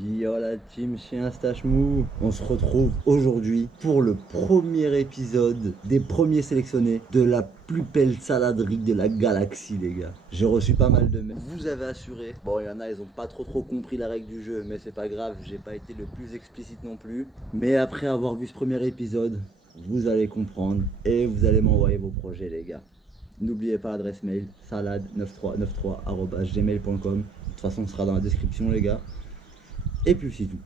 Yo la team chien stache mou, on se retrouve aujourd'hui pour le premier épisode des premiers sélectionnés de la plus belle saladerie de la galaxie les gars. J'ai reçu pas mal de mails, vous avez assuré. Bon il y en a ils ont pas trop compris la règle du jeu mais c'est pas grave, j'ai pas été le plus explicite non plus. Mais après avoir vu ce premier épisode, vous allez comprendre et vous allez m'envoyer vos projets les gars. N'oubliez pas l'adresse mail salade9393@gmail.com. De toute façon ce sera dans la description les gars. Et puis c'est tout.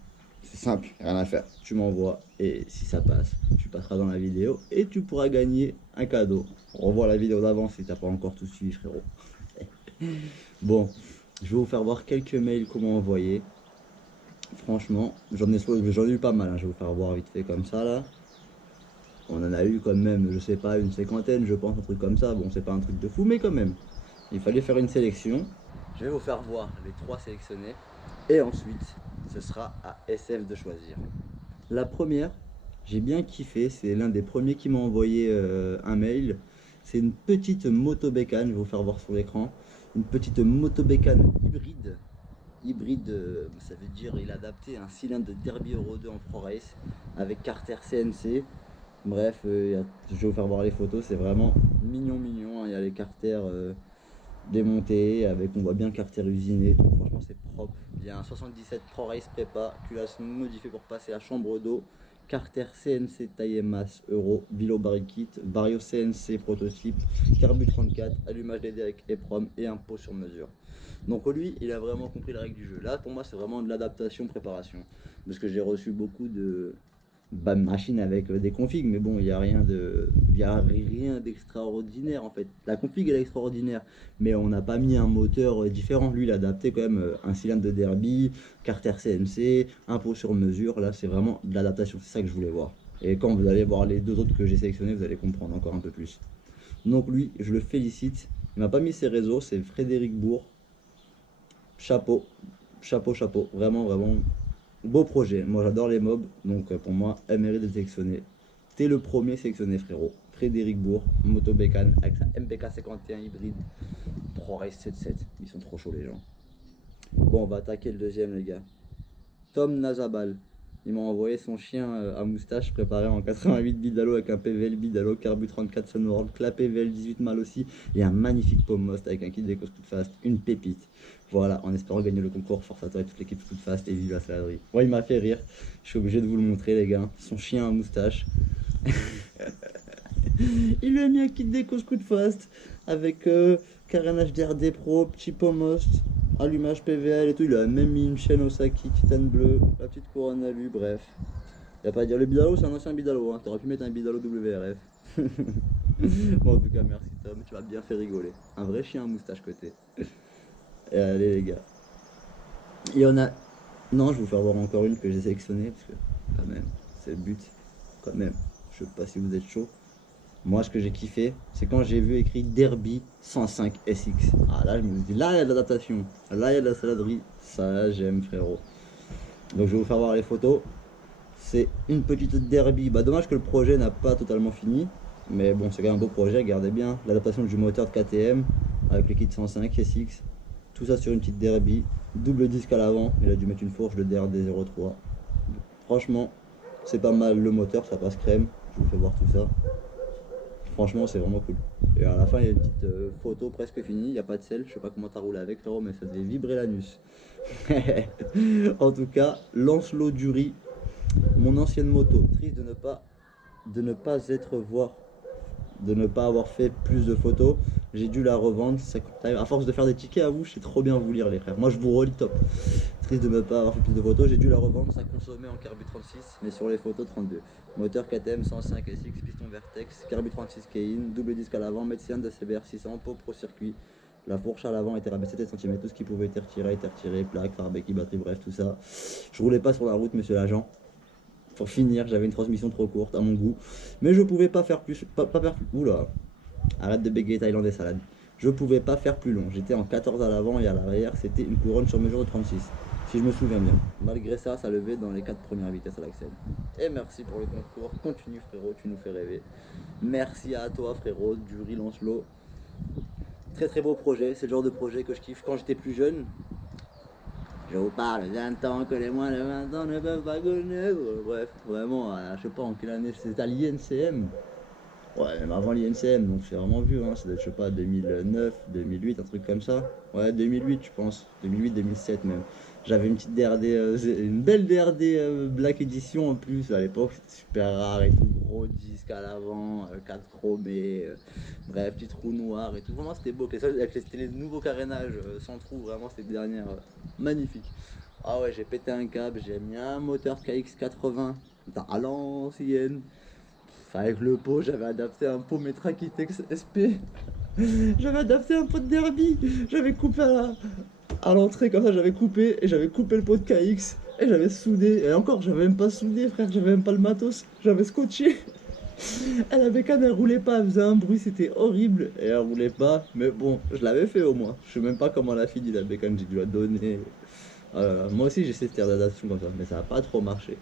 C'est simple, rien à faire. Tu m'envoies et si ça passe, tu passeras dans la vidéo et tu pourras gagner un cadeau. On revoit la vidéo d'avant si t'as pas encore tout suivi frérot. Bon, je vais vous faire voir quelques mails comment envoyer. Franchement, j'en ai eu pas mal, hein. Je vais vous faire voir vite fait comme ça là. On en a eu quand même, je sais pas, une cinquantaine, je pense, un truc comme ça. Bon, c'est pas un truc de fou, mais quand même. Il fallait faire une sélection. Je vais vous faire voir les 3 sélectionnés. Et ensuite, ce sera à SF de choisir. La première, j'ai bien kiffé. C'est l'un des premiers qui m'a envoyé un mail. C'est une petite moto bécane, je vais vous faire voir sur l'écran. Une petite moto bécane hybride. Hybride, ça veut dire il est adapté à un cylindre de Derby Euro 2 en Pro Race avec carter CNC. Bref, je vais vous faire voir les photos, c'est vraiment mignon mignon, hein. Il y a les carters démontés, avec on voit bien le carter usiné, tout. Franchement c'est propre. Il y a un 77 Pro Race prépa, culasse modifiée pour passer la chambre d'eau, carter CNC taille et masse Euro, Bilo Barry Kit, Vario CNC prototype, Carbu 34, allumage LED avec EPROM et un pot sur mesure. Donc lui, il a vraiment compris la règle du jeu. Là, pour moi, c'est vraiment de l'adaptation, préparation. Parce que j'ai reçu beaucoup de machines avec des configs, mais bon, il n'y a rien d'extraordinaire en fait. La config elle est extraordinaire, mais on n'a pas mis un moteur différent. Lui, il a adapté quand même un cylindre de Derby, carter CNC, un pot sur mesure. Là, c'est vraiment de l'adaptation. C'est ça que je voulais voir. Et quand vous allez voir les 2 autres que j'ai sélectionnés, vous allez comprendre encore un peu plus. Donc lui, je le félicite. Il m'a pas mis ses réseaux, c'est Frédéric Bourg. Chapeau, chapeau, chapeau. Vraiment, vraiment beau projet. Moi, j'adore les mobs, donc pour moi, elle mérite d'être sélectionnée. T'es le premier sélectionné, frérot. Frédéric Bourg, moto bécane avec sa MPK 51 hybride Pro Race 77. Ils sont trop chauds, les gens. Bon, on va attaquer le deuxième, les gars. Tom Nazabal. Il m'a envoyé son chien à moustache préparé en 88 Bidalo avec un PVL Bidalo, Carbu 34 Sunworld, clap PVL 18 mal aussi et un magnifique Pomost avec un kit déco Scootfast, une pépite. Voilà, en espérant gagner le concours, force à toi et toute l'équipe Scootfast et vive la saladerie. Ouais, il m'a fait rire, je suis obligé de vous le montrer les gars. Son chien à moustache. Il lui a mis un kit déco Scootfast avec carénage DRD Pro, petit Pomost, allumage PVL et tout. Il a même mis une chaîne Osaki titane bleu, la petite couronne à lui, bref. Y a pas à dire, le Bidalo c'est un ancien Bidalo, hein. T'aurais pu mettre un Bidalo WRF. Bon, en tout cas, merci Tom, tu m'as bien fait rigoler. Un vrai chien à moustache côté. Et allez les gars. Il y en a. Non, je vais vous faire voir encore une que j'ai sélectionnée parce que quand même, c'est le but. Quand même, je sais pas si vous êtes chaud. Moi, ce que j'ai kiffé, c'est quand j'ai vu écrit Derby 105 SX. Ah là, je me dis, là, il y a de l'adaptation. Là, il y a de la saladerie. Ça, j'aime, frérot. Donc, je vais vous faire voir les photos. C'est une petite Derby. Bah, dommage que le projet n'a pas totalement fini. Mais bon, c'est quand même un beau projet, regardez bien. L'adaptation du moteur de KTM avec le kit 105 SX. Tout ça sur une petite Derby. Double disque à l'avant. Il a dû mettre une fourche de DRD03. Franchement, c'est pas mal. Le moteur, ça passe crème. Je vous fais voir tout ça. Franchement, c'est vraiment cool. Et à la fin, il y a une petite photo presque finie. Il n'y a pas de sel. Je sais pas comment t'as roulé avec, frérot, mais ça devait vibrer l'anus. En tout cas, Lancelot Dury, mon ancienne moto. Triste de ne pas être voir, de ne pas avoir fait plus de photos. J'ai dû la revendre. À force de faire des tickets à vous, je sais trop bien vous lire, les frères. Moi, je vous relis top. Triste de ne pas avoir fait plus de photos. J'ai dû la revendre. Ça consommait en carbu 36, mais sur les photos 32. Moteur KTM 105 SX, piston Vertex, carbu 36 Kein, double disque à l'avant, médecin de CBR 600, pot pro circuit. La fourche à l'avant était rabaissée 7 cm, tout ce qui pouvait être retiré, plaque, phare, béquille, batterie, bref, tout ça. Je roulais pas sur la route, monsieur l'agent. Pour finir, j'avais une transmission trop courte à mon goût, mais je pouvais pas faire plus. Pas faire plus. Oula, arrête de bégayer thaïlandais salade. Je pouvais pas faire plus long. J'étais en 14 à l'avant et à l'arrière, c'était une couronne sur mesure de 36. Si je me souviens bien. Malgré ça, ça levait dans les 4 premières vitesses à l'axel. Et merci pour le concours. Continue frérot, tu nous fais rêver. Merci à toi frérot, Dury Lancelot. Très très beau projet. C'est le genre de projet que je kiffe quand j'étais plus jeune. Je vous parle d'un temps que les moins de 20 ans ne peuvent pas connaître. Bref, vraiment, je sais pas en quelle année c'était à l'INCM. Ouais, même avant l'INCM, donc c'est vraiment vieux, hein. Ça doit être, je sais pas, 2009, 2008, un truc comme ça. Ouais, 2008, je pense. 2008, 2007 même. J'avais une petite DRD, une belle DRD Black Edition en plus. À l'époque, c'était super rare et tout. Gros disque à l'avant, 4 chromés. Bref, petit trou noir et tout. Vraiment, c'était beau. C'était les nouveaux carénages sans trou. Vraiment, c'était dernière. Magnifique. Ah ouais, j'ai pété un câble. J'ai mis un moteur KX80 à l'ancienne. Avec le pot, j'avais adapté un pot Metra Kitex SP. J'avais adapté un pot de derby. J'avais coupé à l'entrée comme ça, j'avais coupé et j'avais coupé le pot de KX et j'avais soudé. Et encore, j'avais même pas soudé, frère, j'avais même pas le matos. J'avais scotché. Et la bécane, elle roulait pas, elle faisait un bruit, c'était horrible. Et elle roulait pas, mais bon, je l'avais fait au moins. Je sais même pas comment elle a fini la bécane, j'ai dû la donner. Oh là là. Moi aussi, j'ai essayé de faire d'adaptation comme ça, mais ça a pas trop marché.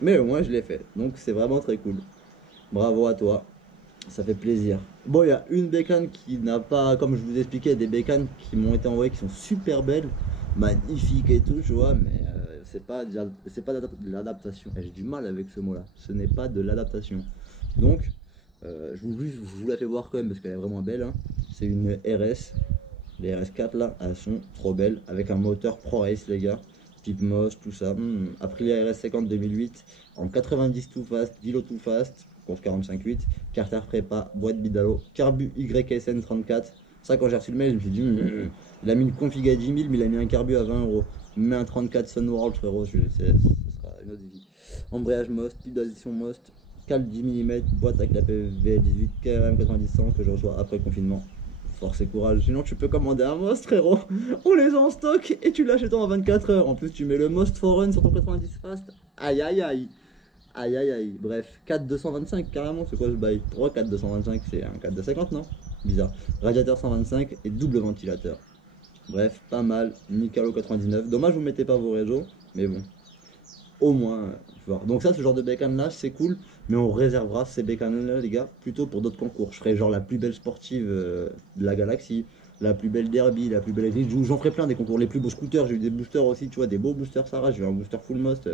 Mais au moins, je l'ai fait, donc c'est vraiment très cool. Bravo à toi. Ça fait plaisir. Bon, il y a une bécane qui n'a pas, comme je vous expliquais, des bécanes qui m'ont été envoyées qui sont super belles, magnifiques et tout, tu vois, mais c'est pas de l'adaptation. Et j'ai du mal avec ce mot-là. Ce n'est pas de l'adaptation. Donc, je vous la fais voir quand même parce qu'elle est vraiment belle, hein. C'est une RS. Les RS4 là, elles sont trop belles avec un moteur Pro Race, les gars. Type MOS, tout ça. Aprilia RS50 2008 en 90 tout fast, Dilo tout fast, course 45.8, carter prépa, boîte bidalo, carbu YSN34. Ça, quand j'ai reçu le mail, je me suis dit, il a mis une config à 10 000, mais il a mis un carbu à 20 euros. Mais un 34 Sunworld, frérot, ce sera une autre vie. Embrayage Most, type d'addition Most, cale 10 mm, boîte avec la PVL18, KRM 90 que je reçois après le confinement. Force et courage, sinon tu peux commander un Most, frérot. On les a en stock et tu l'achètes en 24 heures. En plus, tu mets le Most Forerun sur ton 90 Fast. Aïe aïe aïe. Aïe aïe aïe. Bref, 4 carrément, c'est quoi ce bail? 3 4 c'est un 4 non? Bizarre. Radiateur 125 et double ventilateur. Bref, pas mal. Mikalo 99. Dommage, vous mettez pas vos réseaux, mais bon, au moins, tu vois. Donc ça, ce genre de bécane là, c'est cool, mais on réservera ces bécanes là, les gars, plutôt pour d'autres concours. Je ferai genre la plus belle sportive de la galaxie, la plus belle derby, la plus belle grid. J'en ferai plein des concours, les plus beaux scooters. J'ai eu des boosters aussi, tu vois, des beaux boosters Sarah. J'ai eu un booster full most.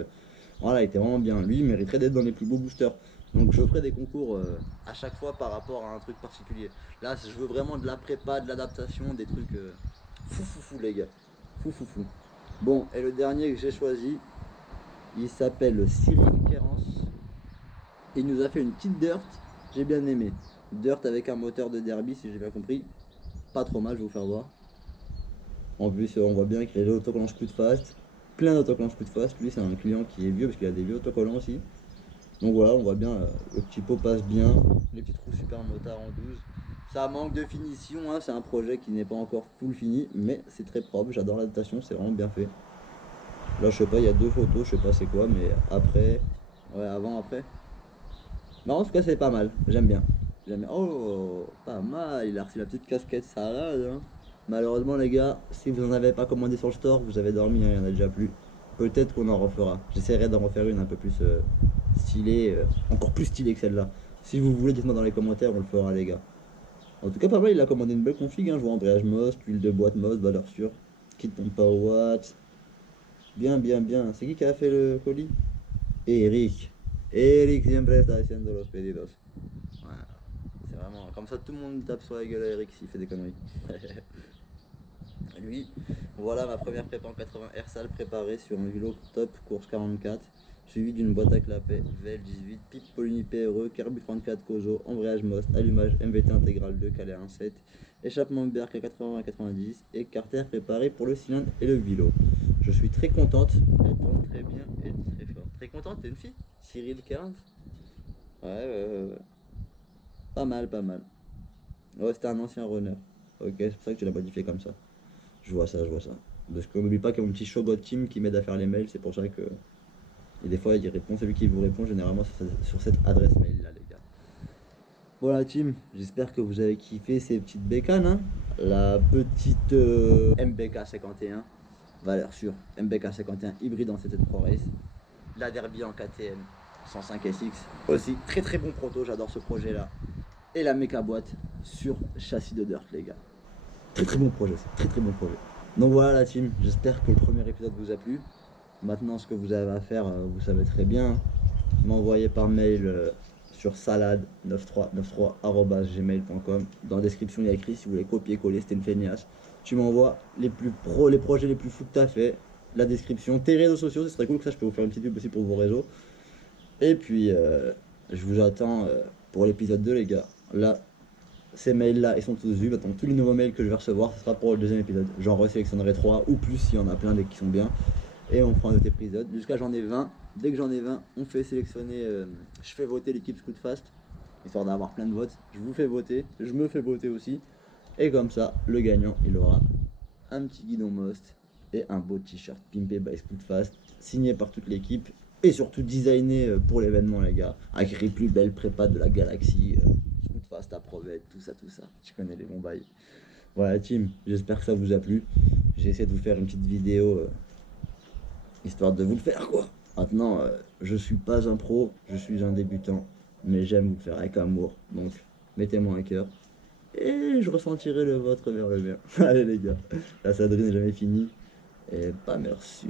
Voilà, il était vraiment bien. Lui, il mériterait d'être dans les plus beaux boosters. Donc je ferai des concours à chaque fois par rapport à un truc particulier. Là, je veux vraiment de la prépa, de l'adaptation, des trucs fou fou fou les gars. Fou fou fou. Bon, et le dernier que j'ai choisi, il s'appelle Cyril Kerrance. Il nous a fait une petite dirt, j'ai bien aimé. Dirt avec un moteur de derby, si j'ai bien compris. Pas trop mal, je vais vous faire voir. En plus, on voit bien qu'il y a l'autocollant Scoot Fast. Plein d'autocollants Scoot Fast. Lui, c'est un client qui est vieux parce qu'il a des vieux autocollants aussi. Donc voilà, on voit bien, le petit pot passe bien. Les petits trous super motard en 12. Ça manque de finition, hein, c'est un projet qui n'est pas encore full fini, mais c'est très propre. J'adore l'adaptation, c'est vraiment bien fait. Là, je sais pas, il y a deux photos, je sais pas c'est quoi, mais après, ouais, avant, après. Mais en tout cas, c'est pas mal, j'aime bien. J'aime bien. Oh, pas mal, il a reçu la petite casquette salade, hein. Malheureusement, les gars, si vous n'en avez pas commandé sur le store, vous avez dormi, hein, il y en a déjà plus. Peut-être qu'on en refera. J'essaierai d'en refaire une un peu plus stylée, encore plus stylée que celle-là. Si vous voulez, dites-moi dans les commentaires, on le fera, les gars. En tout cas, pas mal, il a commandé une belle config, hein. Je vois embrayage Most, huile de boîte Most, valeur sûre, kit pompe pas watt. Bien, bien, bien. C'est qui a fait le colis? Eric. Eric siempre está haciendo los pedidos. Voilà. C'est vraiment comme ça, tout le monde tape sur la gueule à Eric s'il fait des conneries. Lui, voilà ma première prépa en 80 R-Sal préparée sur un vélo top course 44, suivi d'une boîte à clapet VL18, pipe Polini PRE, carbu 34 Cozo, embrayage Most, allumage MVT intégral 2 calé 1.7, échappement Berk à 80 à 90 et carter préparé pour le cylindre et le vélo. Je suis très contente, elle tourne très bien et très fort. Très contente, t'es une fille? Cyril 15. Ouais. Pas mal, pas mal. Ouais, c'était un ancien runner. Ok, c'est pour ça que tu l'as modifié comme ça. Je vois ça, je vois ça. Parce qu'on n'oublie pas qu'il y a mon petit Showbot Team qui m'aide à faire les mails, c'est pour ça que. Et des fois, il répond, celui qui vous répond généralement sur cette adresse mail là, les gars. Voilà, team, j'espère que vous avez kiffé ces petites bécanes, hein. La petite MBK 51, valeur sûre, MBK 51 hybride en CT Pro Race. La Derby en KTM 105 SX, aussi très très bon proto, j'adore ce projet là. Et la méca boîte sur châssis de dirt, les gars. Très très bon projet, c'est très très bon projet. Donc voilà la team, j'espère que le premier épisode vous a plu. Maintenant, ce que vous avez à faire, vous savez très bien. M'envoyer par mail sur salade9393@gmail.com. Dans la description, il y a écrit si vous voulez copier-coller, c'était une feignasse. Tu m'envoies les projets les plus fous que tu as fait, la description, tes réseaux sociaux, ce serait cool que ça, je peux vous faire une petite pub aussi pour vos réseaux. Et puis, je vous attends pour l'épisode 2, les gars. Là, ces mails-là, ils sont tous vus. Maintenant, tous les nouveaux mails que je vais recevoir, ce sera pour le deuxième épisode. J'en resélectionnerai 3 ou plus s'il y en a plein qui sont bien. Et on prend un autre épisode. Jusqu'à j'en ai 20. Dès que j'en ai 20, on fait sélectionner. Je fais voter l'équipe Scoot Fast, histoire d'avoir plein de votes. Je vous fais voter, je me fais voter aussi. Et comme ça, le gagnant, il aura un petit guidon Most et un beau t-shirt Pimpé by Scoot Fast, signé par toute l'équipe. Et surtout designé pour l'événement, les gars. Avec les plus belles prépas de la galaxie. Scoot Fast approuvé, tout ça, tout ça. Tu connais les bons bails. Voilà, team, j'espère que ça vous a plu. J'ai essayé de vous faire une petite vidéo histoire de vous le faire, quoi. Maintenant, je suis pas un pro, je suis un débutant, mais j'aime vous le faire avec amour. Donc, mettez-moi un cœur et je ressentirai le vôtre vers le mien. Allez les gars, la sadrine n'est jamais finie. Et pas merci.